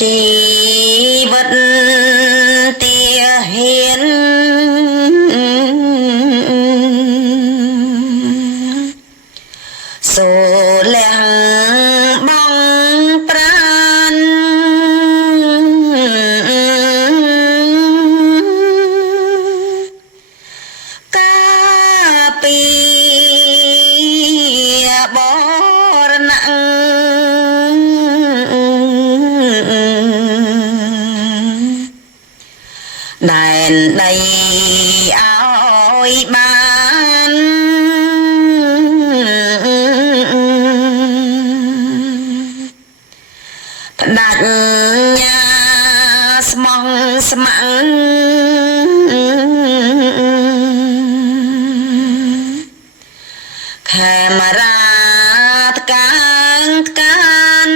ជីវិតទាហានសូលះបងប្រានកាពីបរណាដែនដីឲ្យបានផ្ដាច់ញាស្មងស្ម័គ្រខេមរាតកាងកាន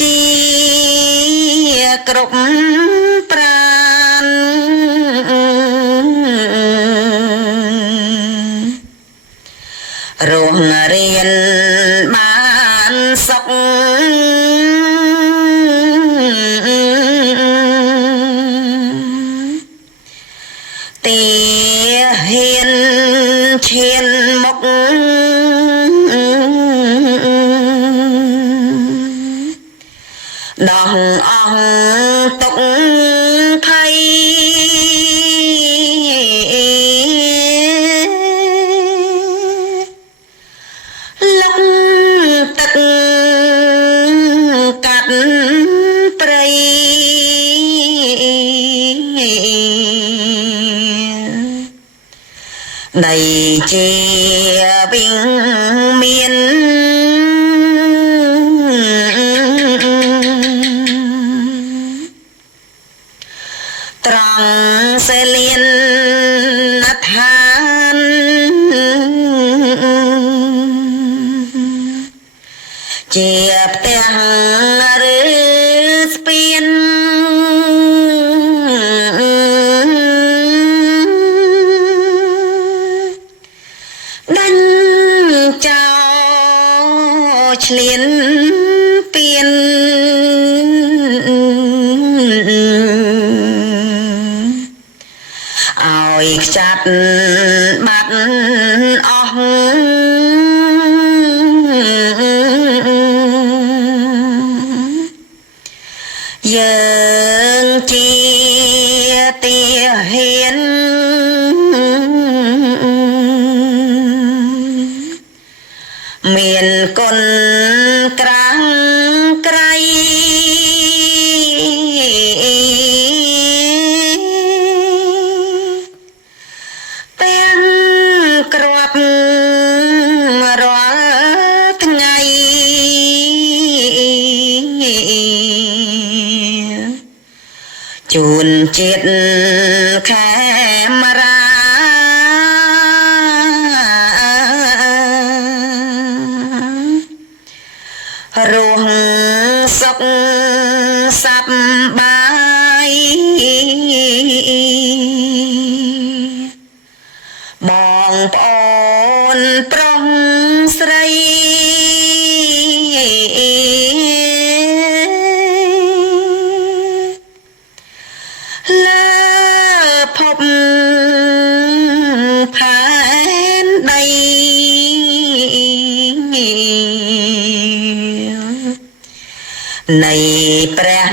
ជាគ្រប់ប្រានរស់រៀនបានសុខទាហានឈានមុខដោះអស់ទុកភ័យលុកទឹកកាត់ព្រៃដីជាវិញមានត្រង់សេលៀនឋានជាផ្ទះឬស្ពានដាញ់ចោលឆ្លៀនពៀនឲ្យខ្ចាត់បាត់អស់យើងជាទាហានមានគុណក្រាំងក្រៃទាំងគ្រាប់រាល់ថ្ងៃជូនជាតិខេមរារស់សុខសប្បាយបងប្អូនប្រុសស្រីលើភពផែនដីនៃព្រះ